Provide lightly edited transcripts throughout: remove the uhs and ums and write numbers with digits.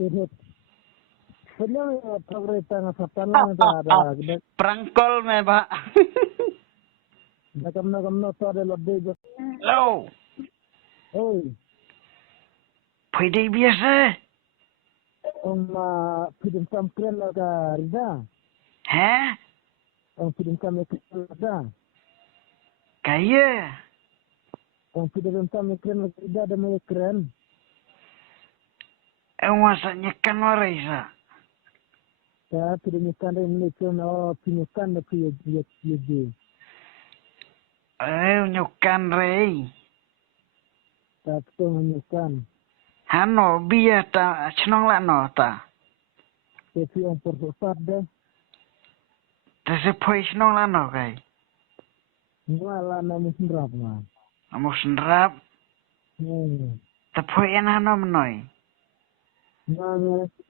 Ini sebenarnya favorita ngasapan lang ada Prangkol me ba? nakam to ada lebih Lo, hey pwede biasa. ang film samkren aga rida Ha? ang film samkren ada Kaya. ang film samkren rida ada may kren Ang wasanya kan warisa. ya film ikan ini kan pinyukan na piye Nyukan rey. tak to menyukan Hano biya ta chnong la no ta. tapi ang persosat deh Tase poi chnong la no kai. wala na musrap na Amo senrap. Ta poi en hano mnoy. na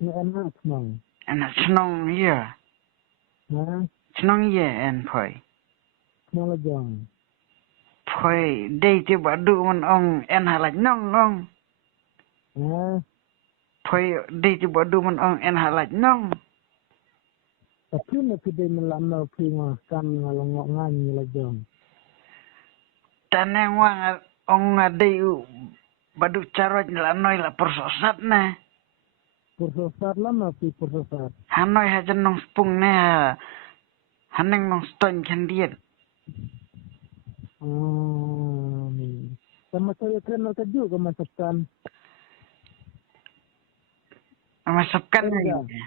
enak mang En chnong iya. ha Chnong iya en poi. malajang Poi dei ti badu man ong en halak nong ong. ha Poi dei ti badu man ong en halak nong. tapi na pide melamna pinga kan ngalongok ngani lajang Taneng wang ong dei badu caroj la noy la persosat na. persosat lama pi persosat Hanoi hajan nong spung ne haneng nong ston kandiet. sama saya kena kerja ke masakan Masapkan Iya. ni.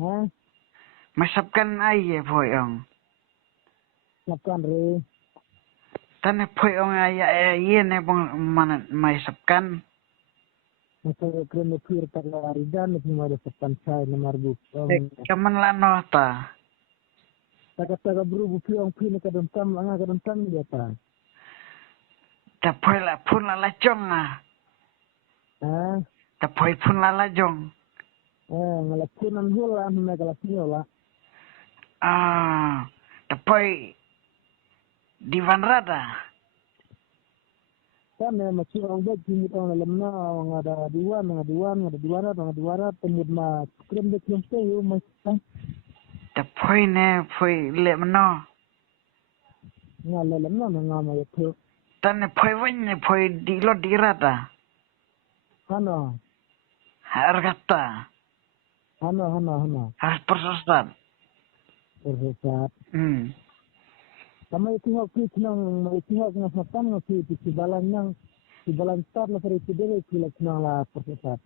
ha Masapkan ay poi ong. makan re Tane poi ong ay ye ne bong man masapkan. saya kena pir tak laridan ni mari sepan saya nomor bu Kaman la no ta. tak kata buru bu piang pin ke dalam tam anga ke dalam tam dia ta Ta poi la pun la la chong ah. ha Ta poi pun la la jong. ngalapunan hula na kalasinyola Ah. Ta poi di van rada. kan masih orang buat jimit orang lemna ada diwara temud ma krem de krem te yo mas Ta poi ne poi le mno. ngala lemna ngama ya thu Tane poi wan ne poi di lo di rada. hana Hargata. hana Harus persosat. persesat sama itu hok nang mai tihok ng satan ng si balan tar la fere tidere kilak nang la persesat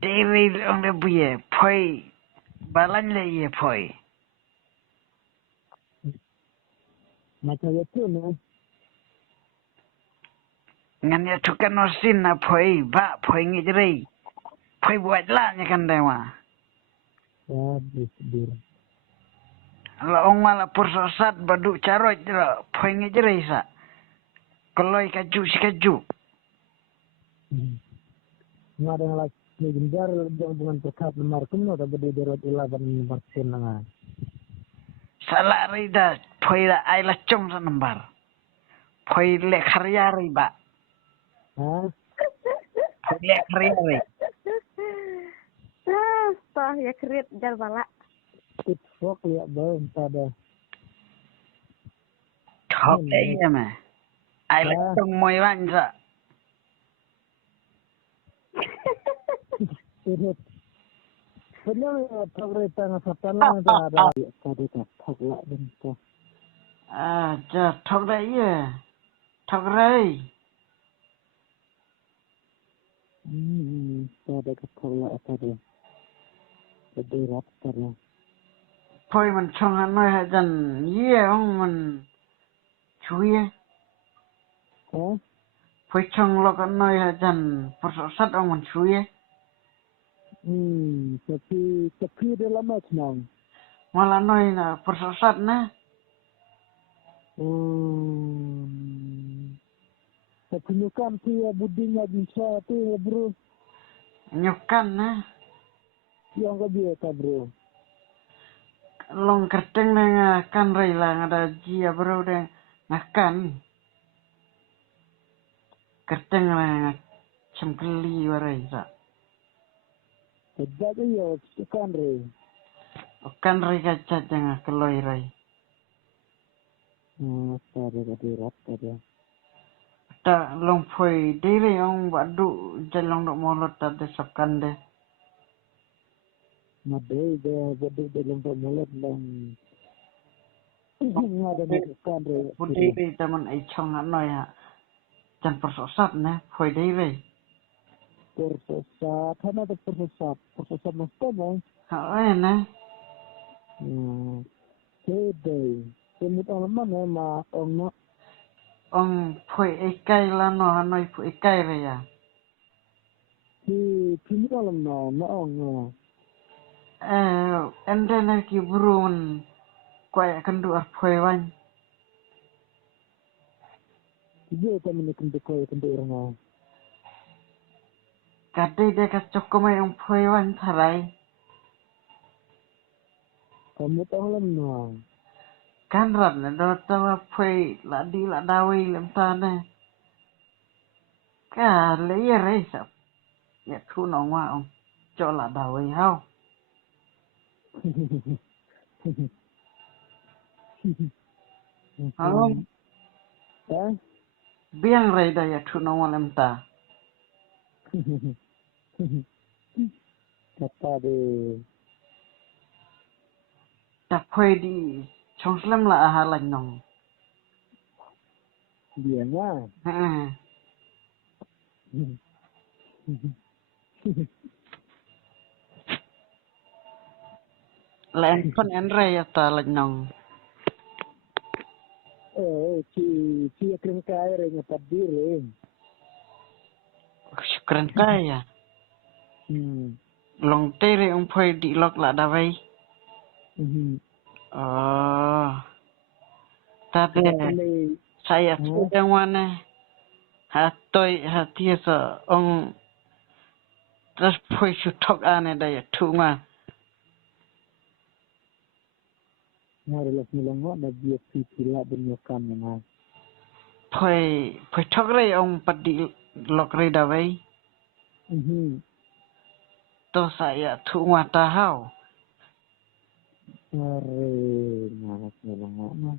Dewi ong le buye poi balan le ye poi. macam itu ne Ngan ya tukan osin na poi ba poi ngijrei. Poi buat la nya kan dewa. ya bisbir La ong mala persosat badu caroj la poi ngijrei sa. Koloi kaju si kaju. ngada ng lak legendar dengan perkat lemar kuno da bede derot ilaban marsin nga Salah rida poi la ai la chong sa nambar. Poi le karya riba. ha Poi le karya ri. Toh ya kerit jar bala. TikTok ya bang pada Thok ai ya ma. Ai la Ha? chong moi wan sa. Ini sebenarnya favorita ngasapan lang ada tadi tak lah bentuk À, chà, thọc đấy à. Thọc rây. ada tak lah tadi tadi rat tadi Phôi mình xong hắn nói hạ dần dìa ông mình chui á. ha Phôi xong lo cái nói hạ dần phật sọ sắt ông mình chui á. tapi dia lama senang Mà là nói là phật sọ sắt nè. tapi nyukan tu budinya bisa tu bro Nhục căn nè. yang kau biasa bro Long kerteng nè ngà căn rây là ngà đà dìa bro đè ngà căn. kerteng na chamkli warai sa Jadi ya sukan re. kan rai kaca jangan keloi rai Tadi tadi rat tadi. ta long phoi dere ong badu jalong dok molot ta de sakan de Made de bodoh dalam pemulat dan ada sukan re. budi re taman ai chong anoi ha chan persosat ne phoi dere Persesat, karena ada persesat mesti mau. ha ai ne Hede, semut alaman ya ma ong ong phoi ai kai la no hanoi phoi kai re ya kini alam na ong ende na ki burun kwai kandu ar phoi wan dia kami ni kendu orang kade de ka chokomai ong phoi wan tharai kamu tahu alam na kan rat ne do ta wa phoi la di la dawi lam ta ne ka le ye re sa ya thu no wa ong cho la dawi hao hao biang re da ya thu no wa lam ta kata de ta phoi di chong slam la ha la nong dia nya len kon en re ya ta la nong ci kering kaya re nyapat dire shukran ka ya long te re ong phoi di lok la dawi ta de saya sedang mana hatoi hatia sa ong terus phoi su thok ane da ya thu ma ngare las milongo na dia pila benyokan na phoi thok re ong padi lok re da wei to saya thu ma ta hao ngare ngalas milongo na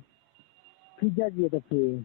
pija dia tapi